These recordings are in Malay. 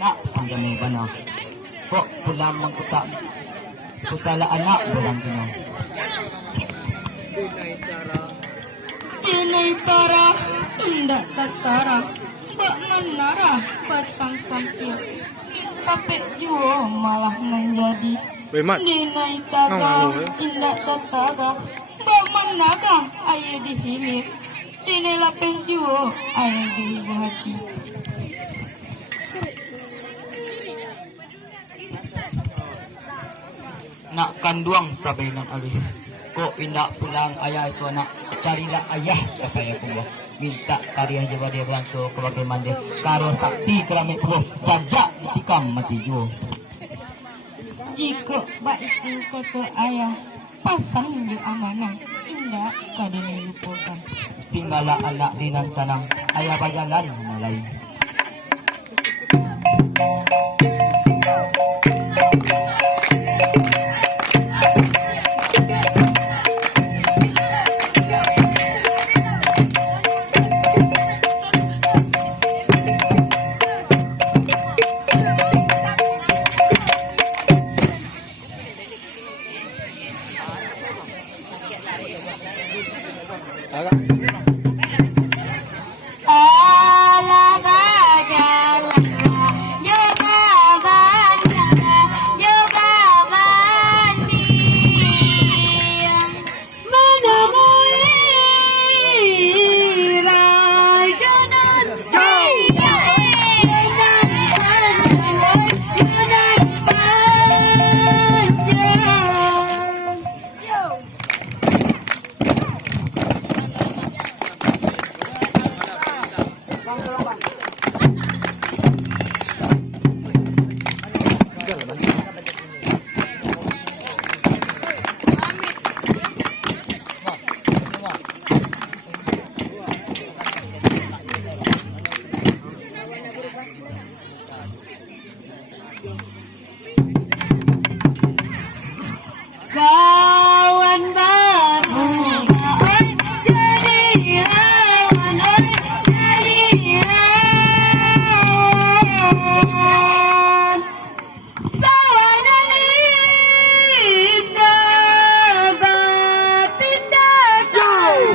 Nak, ang gamay ba na? Po, pulang mangkuta. Kusala anak, bulang kino. Inay tara, tunda tatara, bak menara, batang sampil. Kapit juo malah menjadi. Dinay taga, indah tatara, bak menara, ayo dihilir. Dinay lapis juo, ayo dihati. Nak kanduang sabay ng alih. Ko indak pulang ayah suana carilah ayah kapaya kuwa. Minta karya jawa dia bangso kebagai mande. Karo sakti kerame pro jajak ditikam mati juo. Jika baik itu kata ayah, pasang di amanah, indah kadang lupakan. Tinggallah anak dinan tanang ayah bajalan mulai. Kawan baru jadi awan, jadi awan. Sawanan indah tindakan, tindakan.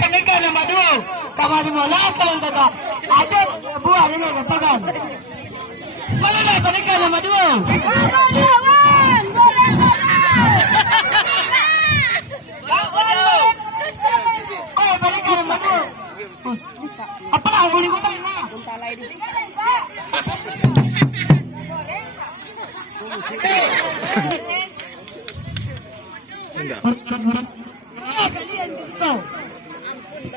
Panika na madu, kamari mo lahat ang tata. Ate, buwan nila katagan. Wala na, panika na madu. Oh, panika na madu. Apa lah, boleh kutang na.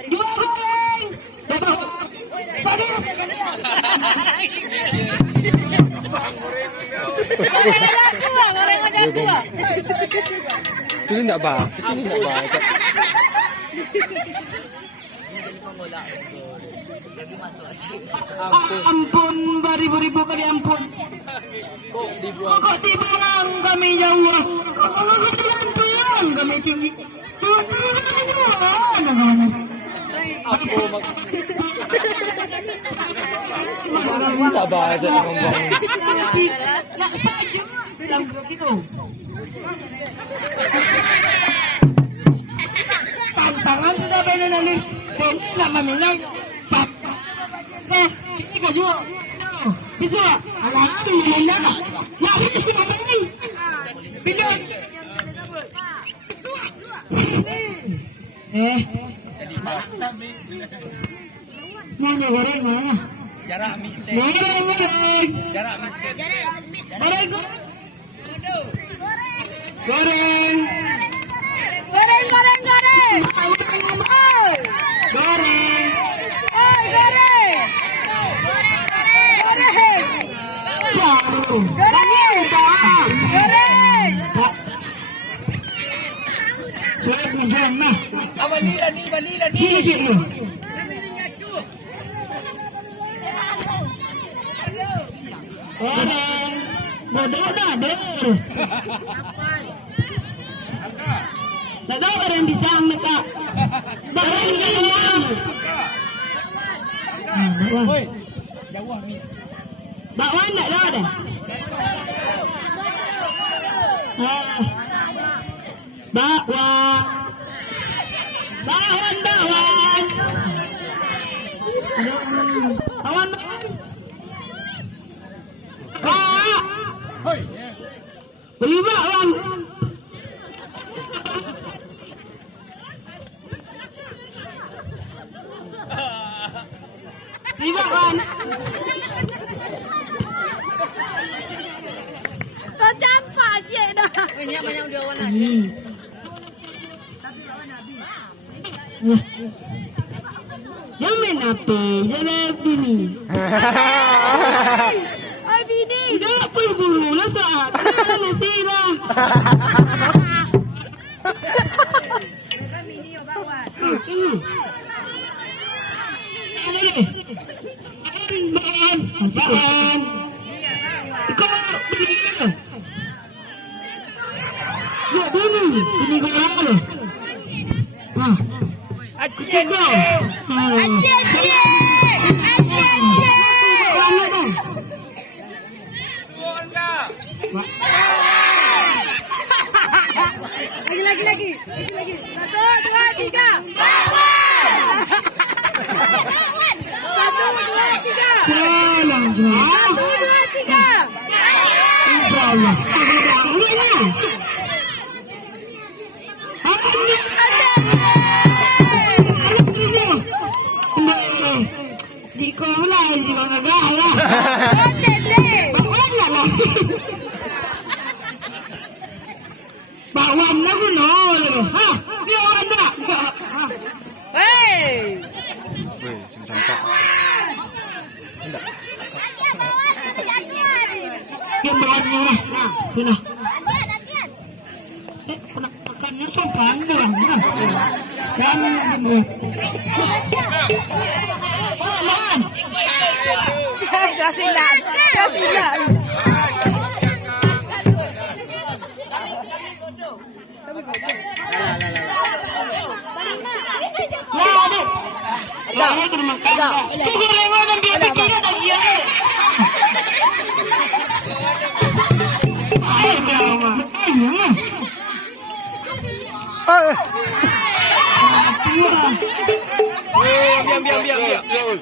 Dua goreng. Gorengan dua. Itu enggak bah. Ampun, beribu-ribu kali ampun. Kok dibilang kami jauh. Kok bilang kami tinggi. Tak bah itu ngomong. Nak saja bilang begitu. na nali. Then, na maminay. Tap. Hindi ka yun. Bisa, alam ko yung nila. Lagi kasi maminay. Pilon. Mana goreng mana? Jarak mistake. Goreng. Jarak mistake. Goreng. Goreng. Goreng, goreng, goreng. Oh, Goreng. oh, goreng. Goreng. Jauh. Goreng. Goreng. Saya pujian mah. Vanilla ni. Cik lu. Goreng. Bodoh dah ber. Dah goreng pisang mereka. Goreng pisang. Oi. Jauh ni. Bakwan tak dah dah. Bakwan. Bakwan, bakwan. Bakwan, bakwan. Hoi. Beli bakwan. Beli bakwan. Kau campak je dah. Banyak dia warna. Jangan main apa? Jangan bini. Oi, Bidi. Tidak apa buru lah saat. Tidak nasi lah. Bahan. Kau bini ke? Ya bini. Bini goreng. Ah. Acik. Aji. Lagi. 1, 2, 3. 1, 2, 3. Salam. 1, 2, 3. InsyaAllah. Di ko lain di mga gala. Bakwan na lang. Bakwan na ko no. Ha? Di bakwan na. Hey. Weh, sampak. Yung bakwan nyo na. Sina. Makan nyo sa pan ko lang. Yan na natin mo. Laman. Kasilan. Lado. Lado ko naman kaya. Siguro nga ng bibigyan ng yan. Ay, drama. Ay, yan. Biar.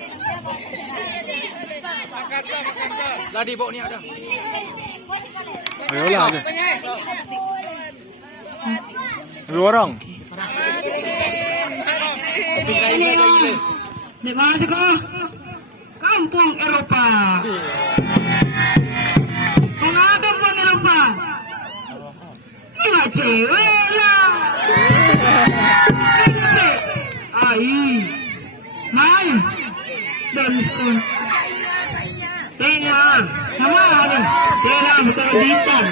Makan sa. Lah di bawa ni ada. Ayolah. Dua orang. Di mana ko? Kampung Eropa. Kampung Eropa. Mga cewek lang. Ay. Main. Dan pun. Tena. Sama ada. Tena bukan hitam.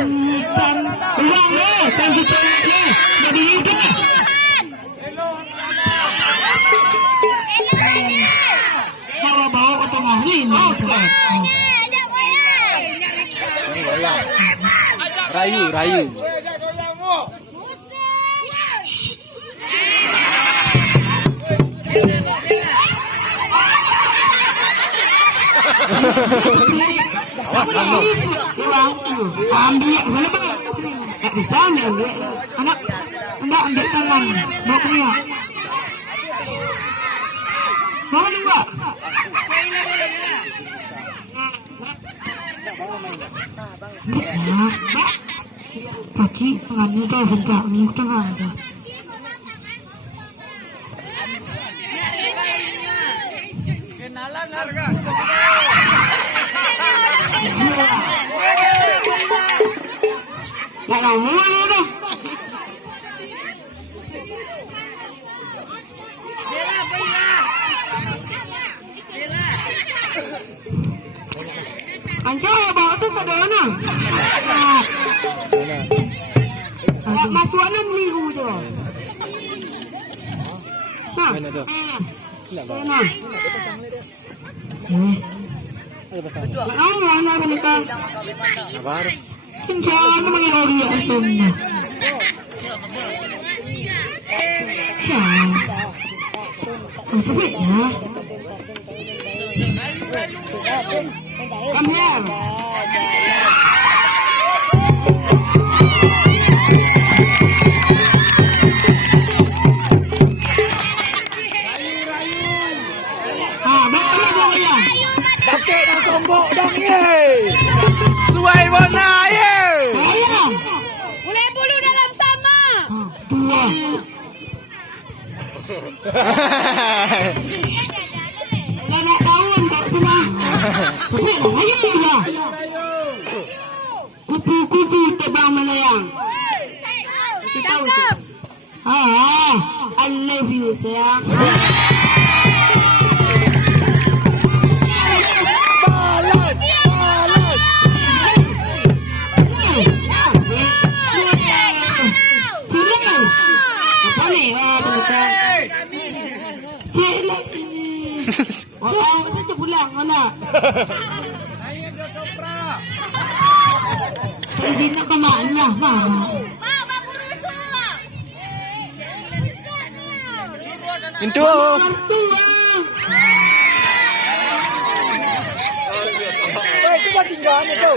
Hitam. Ulang ni. Tansi ni. Jadi hitam. Kalau bawa ke tengah ni. Rayu. Ambil tak bisa ambil anak ambil tangan bawa Kaki pengambil dah sedap ni tengah dah. Kalau mulu dah. Anjay bawa tu pada mana? Masukan minggu tu. Mana tu? Mana? Mana mereka? Apa? Jangan mengelari asalnya. Apa ya? Come here. Sakit dah sombong dah ye. Suai bona ye. Mulai bulu dalam sama. Dua. Nenek tahun tak pernah. Ayo lah. Kupu-kupu terbang melayang. Cakap. I love you sayang. Orang saja pulang mana? Jadi nak ke mana? Mana? Itu. Cuba tinggal ni tu.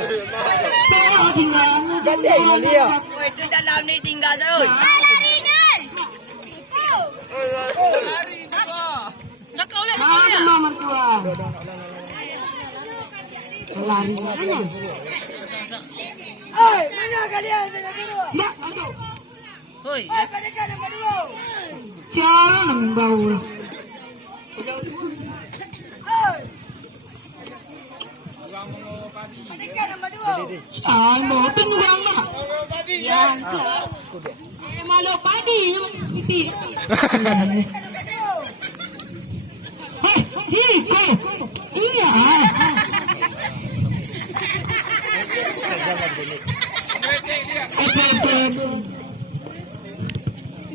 Tinggal. Gadai ni dia. Oi, tu dalam ni tinggal saya. Cakap oleh Mana mama tua? Lari mana? Oi, mana kalian tengah dulu? Nak aduh. Oi, Cara nak bau. Ay, mau tenggelam nak? Yang tu. Malu padi, pipi. Hei, iya.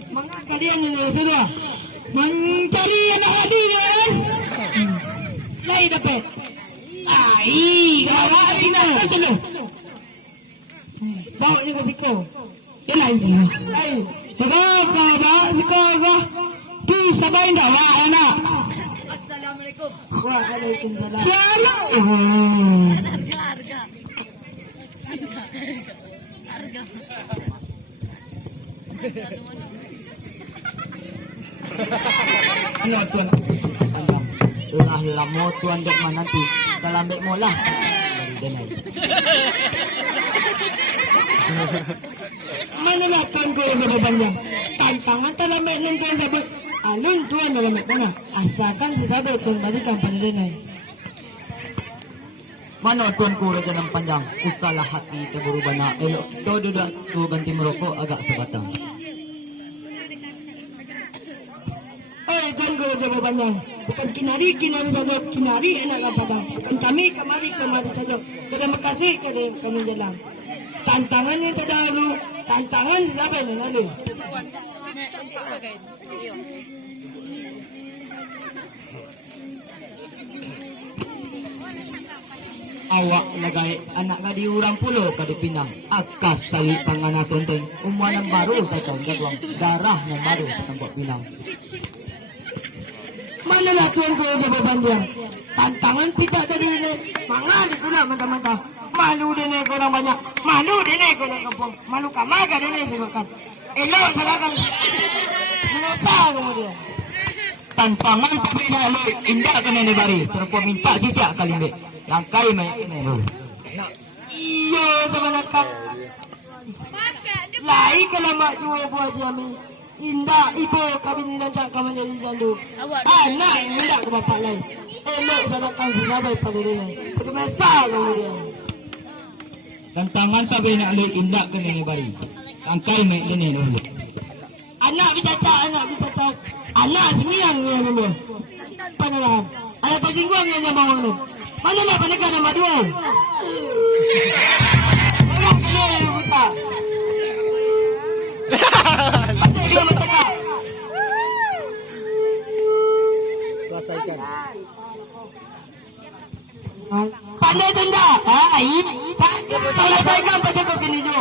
Mengapa kalian ini sudah mencari anak adik kan? Saya dapat. Kawan kita sini. Bawa ni ke siku. Dia lain. Bawa siku. Tu sabain dah wah anak. Assalamualaikum. Waalaikumsalam. Shalom. Harga. Ano tuan? Ulah lamo tuan dek mana tu? Dalam dek mola. Mana nak tuan ko sa babanjang? Tantangan talamek ng tuan sabot. Alun tuan talamek mana? Asalkan sasabi tuan balikan panadinay. Mana tuan ko raja ng panjang? Ustalah hati terberubah na. Elok todo dah tu ganti merokok agak sebatang. Tuan ko sa babanjang. Bukan kinari saja. Kinari anak kapadang. Bukan kami kamari saja. Kada makasih kada kami jalan. Tantangan yang terdahulu. Tantangan sasabi na lalu. Awak lagay anak ka di urang pulo ka di Pinang. Akas sali panganason ten. Umuan ng baru sa taon gagawang darah ng baru sa Tambok Pinang. Mana lah tuan ko sa babanjang? Tantangan kita tadi ni. Mangali ko na mata-mata. Malu din ko ng banyak. Malu din ko ng kampung. Malu kamaga din silakan. Elok silakan. Kenapa kemudian? Tantangan sabi na aloy. Inda ka na ni bari. Sarap po minta sisya kalimbe. Langkay may inero. Iya. Iyo sama nakak. Lai kalau mak jual buat jami. Indah ibu kami ni nak kami jadi jandu. Anak indah ke bapa lain. Elok sana kan sahabat pada dia. Perkemesal kamu dia. Tantangan sabi na alay indak ka nini bari. Angkay may ini dulu. Anak bitacak. Anak sembiang ni dulu. Panalan. Ada pasingguang yang nyambang lu. Mana lah penegak nama dua. Mana kena yang buta. Dia macam Selesaikan. pandai tenda. Selesaikan baca kau kini jo.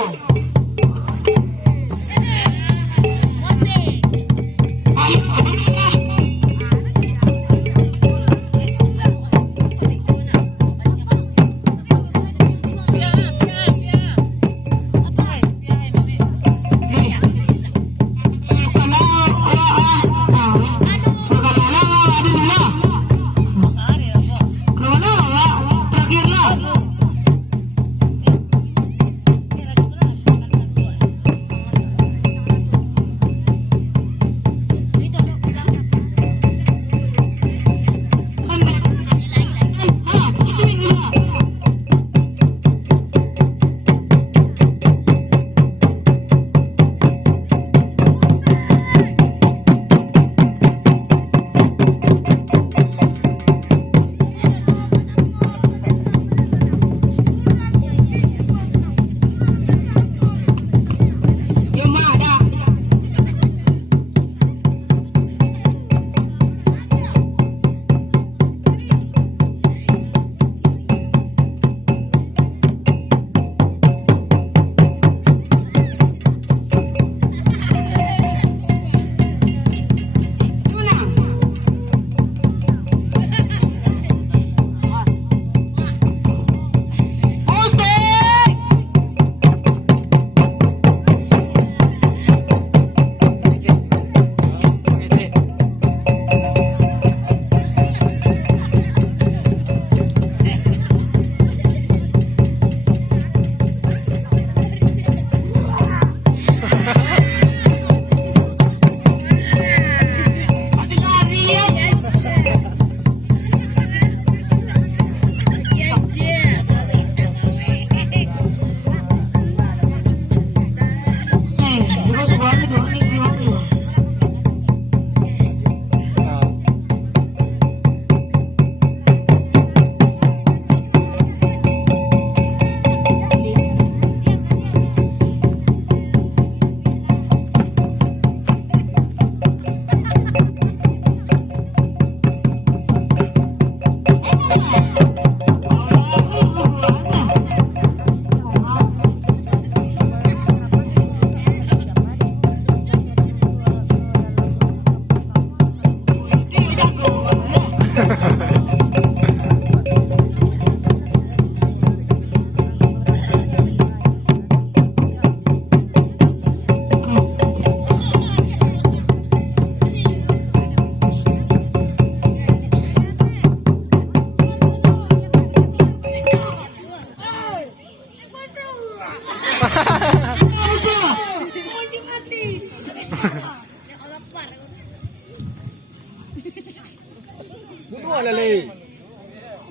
Bunuh lali.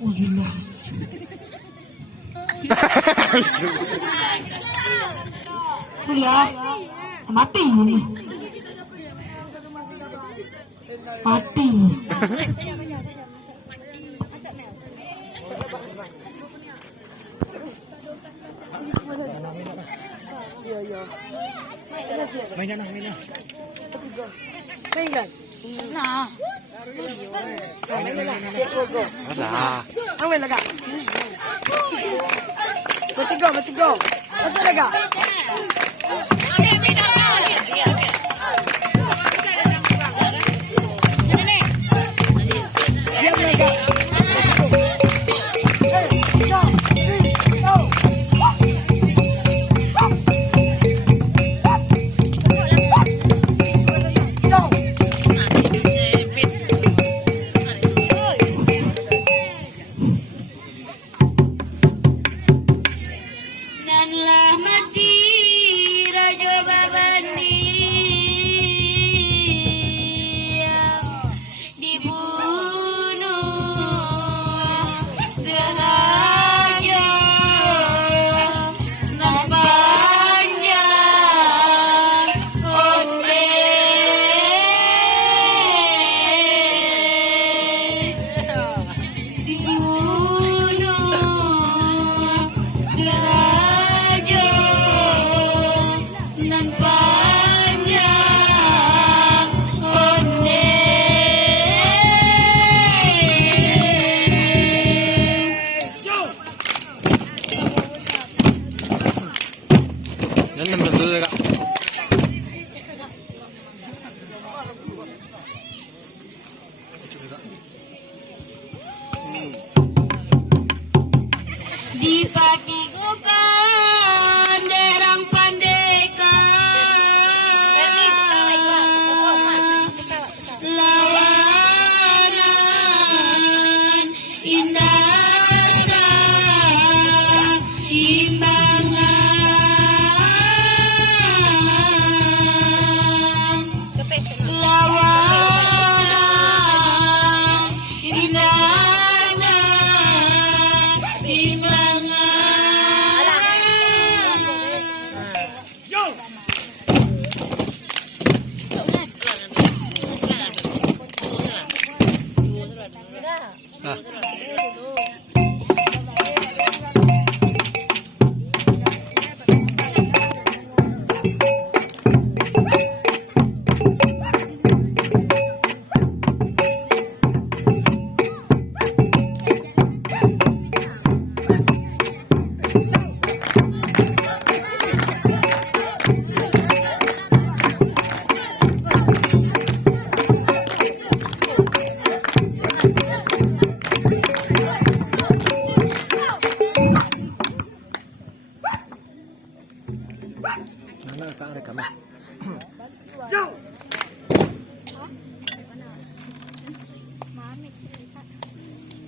Uzillah. Kuliah mati ni. Mati. Main dah, main dah. Main kan? Nah. Main lah. Cek logo. Alah. Main lagak. Bertiga. Masuk lagak. Diam lagak.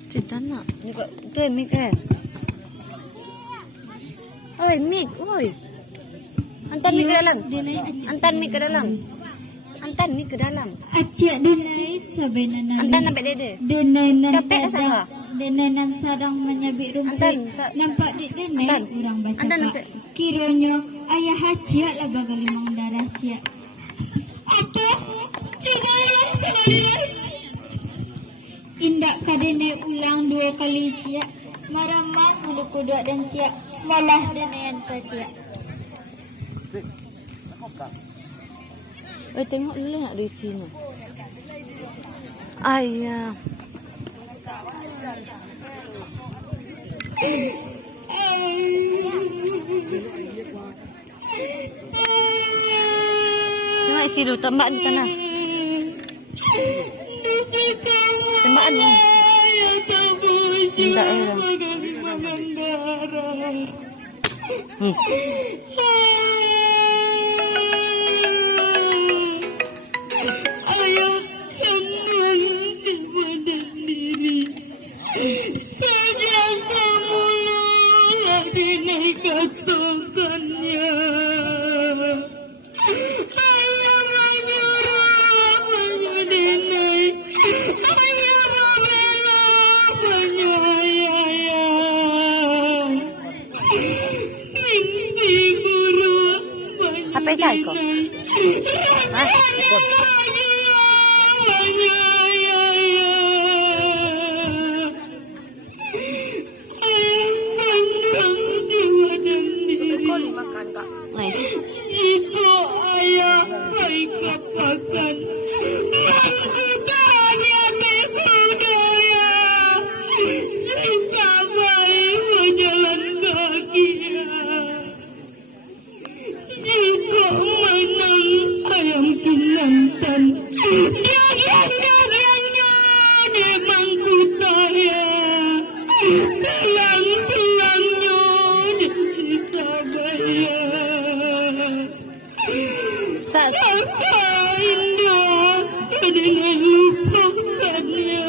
Cerita nak. Juga tu mic Oi, mic, oi. Hantar mic ke dalam. Hantar mic ke dalam. Hantar mic ke dalam. Acik dinai sebenarnya. Hantar sampai dede. Dinai nan Capek dah sama. Dinai nan sadang menyabit rumput. Antan, Nampak dik dinai Antan. kurang baca Antan, pak. nampak. Kiranya ayah haciat lah bagai limang darah ciat. Apa? Cina yang sekali. Indak kadene ulang 2 kali ciat. Maraman bulu kuduk dan ciat. Malah dinai yang ciat. Tengok dulu nak di sini. Ayah. Tengok isi dulu, tembak di tanah. Tembak ni. Tidak ada. Ayah senang di badan diri. Sejak semula dinai katakannya. Ayah menyuruh dinai. Ayah membela penyayang. Mimpi buruk Apa yang saya kau? Hah? Jika ayah baik katakan mengutanya budaya jika baik berjalan kaki jika menang ayam pinantan dagang-dagangnya di mangku saya tulang-tulangnya di sisa bayar. Rasa indah dengan lupakannya.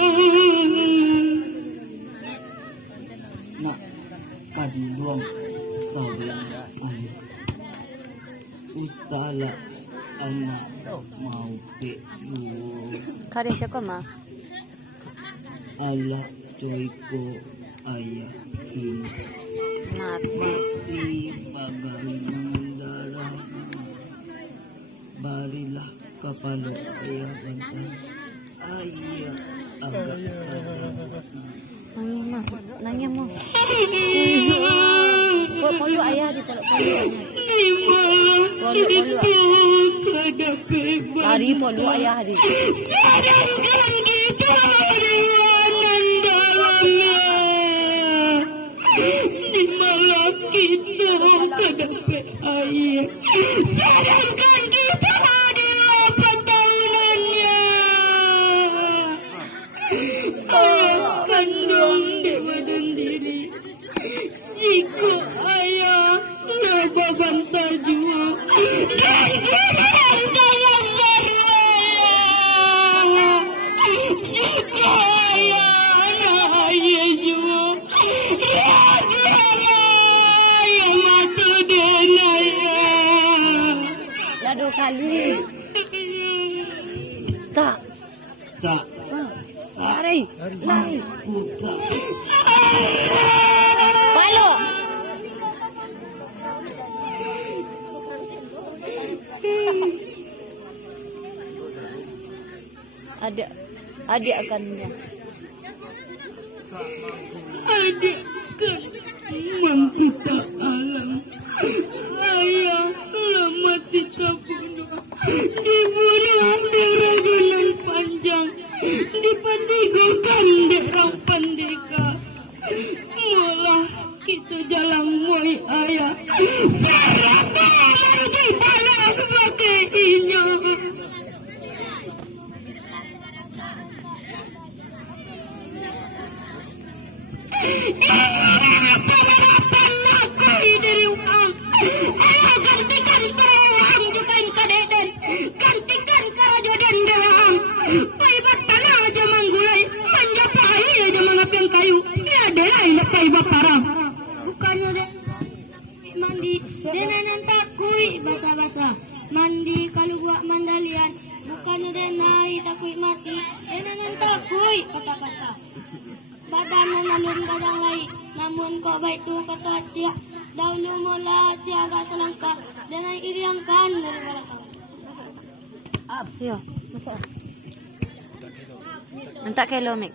Nak kaduang sabing air. Usala anak mau peyu. Kau siapa mah? Ala coyko ayah kini. Mati. Di bagai mendarah. Barilah kepala ayah bantai. Ayah agak sadar. Nangis mah, nangis mah. Polu ayah di teluk polu. Polu. Hari polu ayah hari. Sadangkan kita riwanan dalamnya. Di malam kita kadapi ayah. Sadangkan kita adalah pertahunannya. Ayah kandung di badan diri. Jika ayah naga bantal jua dan kurang dalam berlayar. Jika ayah naya jua ayah mata denaya. Dah 2 kali. Tak. Tak Lari. Lari. putar. Palo. Adik akannya. Adik kan mengkita alam. Ayah lama tidak bunuh. Dibunuh di rajunan panjang. Dipandigokan di rang pandika. Mula kita jalan moi ayah. Serata menuju balas pakai inyo. Harapan aku dari uang. Ayo gantikan seruang jukain kadeden. Ganti Bukan denai takut mati, denan takut kata-kata. Badan nalun kadang lain, namun kau baik tu kata cia. Dahulu mula cia agak selangkah, denai iriangkan dari belakang. Yo, masuk. Antak kelo mek.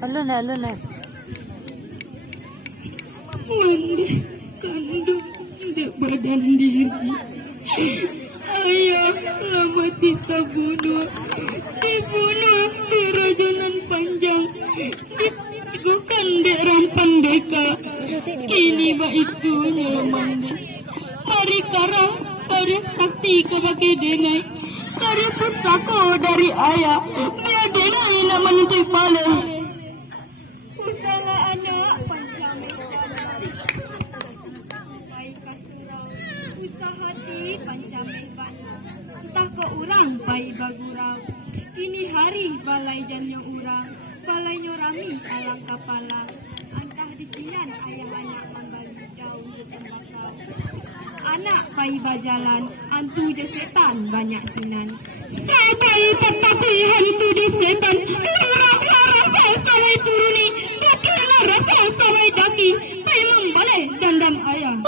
Alun na. Mandi kandung di badan diri. Ayah lama kita bunuh. Dibunuh di rajunan panjang. Bukan di rampan deka. Ini mah itunya mandi. Mari karang, mari sakti kebagai denai. Kari pusako dari ayah. Biar denai nak menentu pala. Usala anak pancame usaha hati pancame entah ke urang pai bagurang kini hari balai janyo urang balai nyorami alang kapala antah disinan ayah anak kembali jauh bertembakau anak pai bajalan antu je setan banyak sinan sampai tetapi hantu di setan larang-larang saya sampai turuni daki larang saya sampai daki memang boleh dandam ayam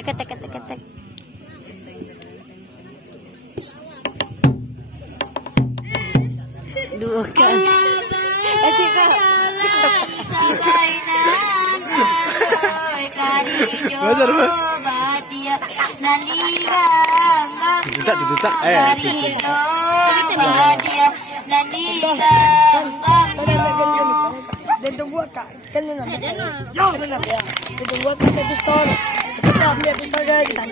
Tek. Dua kali. Cik. Tutak. Dentro buat kak, kan nak ya. Dentro buat kak pistol. Kita ambil pistol dia kita.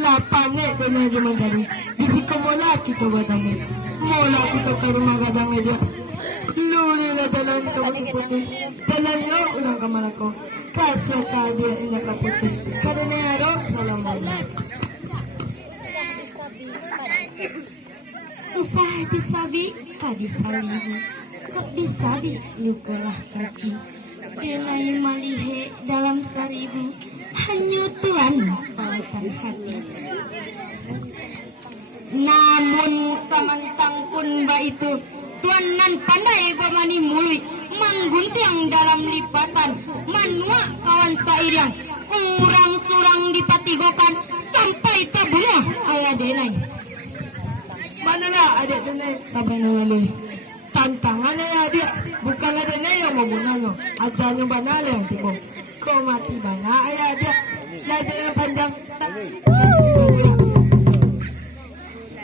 Lapannya kena cuma cari. Bisi kemola kita buat kami. Mola kita ke rumah kadang meja. Luli na tanan ka putih. Tanan yo ulang kamar ako. Kaso kaya ina ka putih. Kada na yaro salam balik. Usah disabi, kadisalihi. Kok disabi, lukalah kaki. Denai malihe dalam seribu. Hanyutuan pawatan hati. Namun samantang pun ba itu tuan nan pandai pamani mului mangguntiang dalam lipatan manua kawan sairiang kurang surang dipatigokan sampai tabunah ayah denai. Mana na adik tunay sabay ng alay. Tantangan na ya dia. Bukan ada na yang memunang. Ajar yung banal yang tipo. Kau mati bana ayah dia. Jadi yang panjang.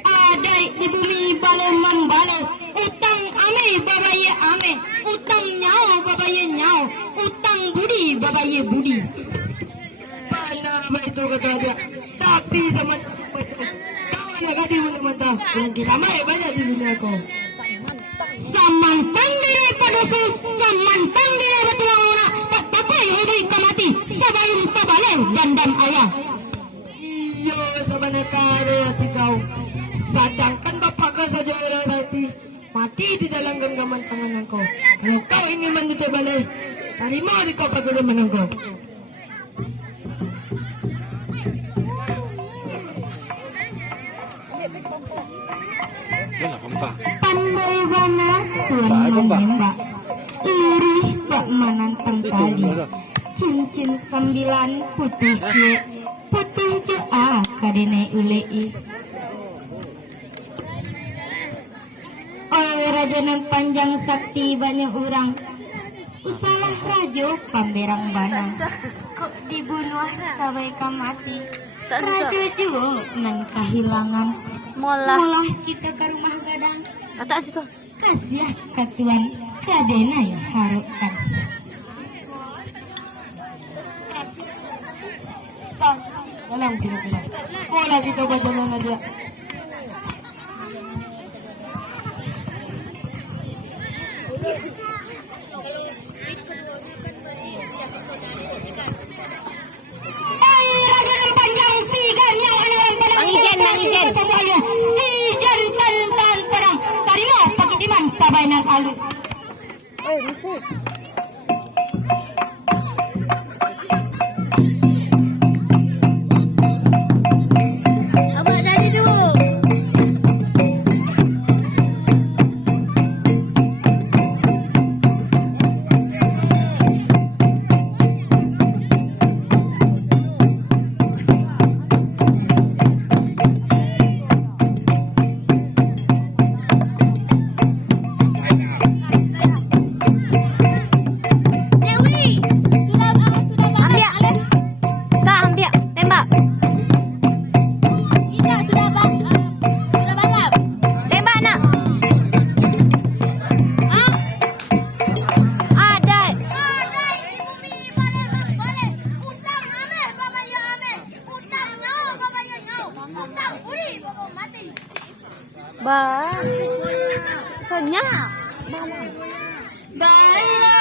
Adai di bumi bale man bale. Utang ame babaye ame. Utang nyao babaye nyao. Utang budi babaye budi. Paina ba itu kata dia. Tapi zaman kawan yang kadi mo naman ta. Yang kinamay banyak di dunia ko. Samantang diri padusu, samantang diri batulang una. Tapay hudoy kamati. Sabayong tabale dandam ayah. Iyo sa manekare at ikaw. Sadangkan bapak ka sa jara hati. Mati di dalam genggaman tangan ko. Kalau kau ingin menutup balai, tadi mau di kau pagulo menangko. Yan na, pampa. Pandai bana tuan Tayo pa ba? menembak. Lurih bak menantang Ito, tali. ano? Cincin 9 putih cek. Putih cek kadene ulei. Oleh rajanan panjang sakti banyak orang. Usalah rajo pamberang banang. Kok dibunuh sampai kamati. Rajo juga nan kehilangan. Molah. Mulah kita ke rumah gadang. Atas situ. Kasih katuan kadena ya harapkan. Dalam kira-kira. Mula kita baca na dia. Ay, raja ng panjang sigan yang anaran padang. Mangijan, mangijan. Si jantan tan padang. Tarimo pagitiman sabay ng alu. Eh, musik. Abang dari dulu. Dewi, sudah banyak. Sah, ambil, tembak. Tidak, sudah balap. Tembak nak. Ah? Ada. Utang ame, babaya ame. Utang nyau, babaya nyau. Utang budi, bapa mati. Ba. Sonya. Bala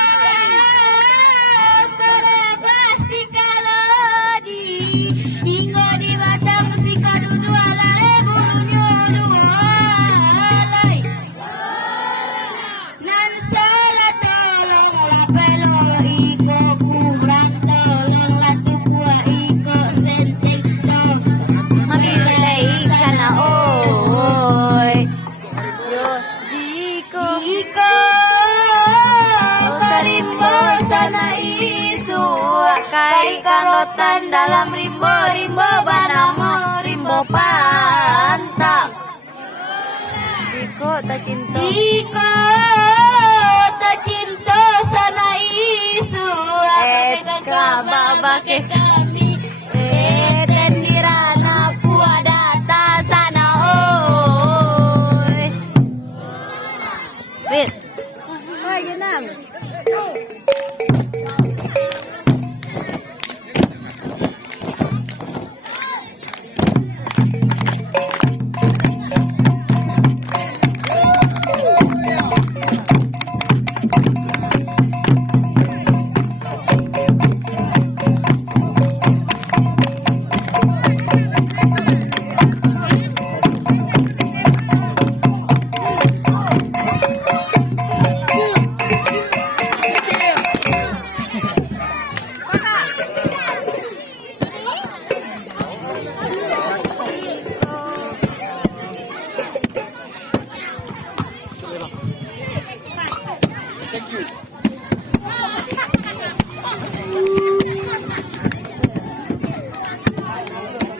terabas si kalodi hingga di batang si kadudu alai burunyo dualai nan salah tolong lapelo iko kurang tolong latu buah iko senteng to mamilai kana oi yo jiko rimbo sana isu kai karotan dalam rimbo banamo rimbo pantang Iko tak cinta sana isu babake kami tendirana puadata sana oi Bit Ay, ganang.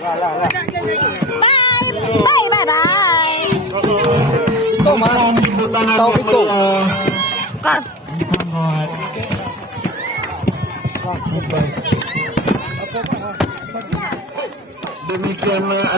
Bye. Bye. Taufik ko. Kar. Demikian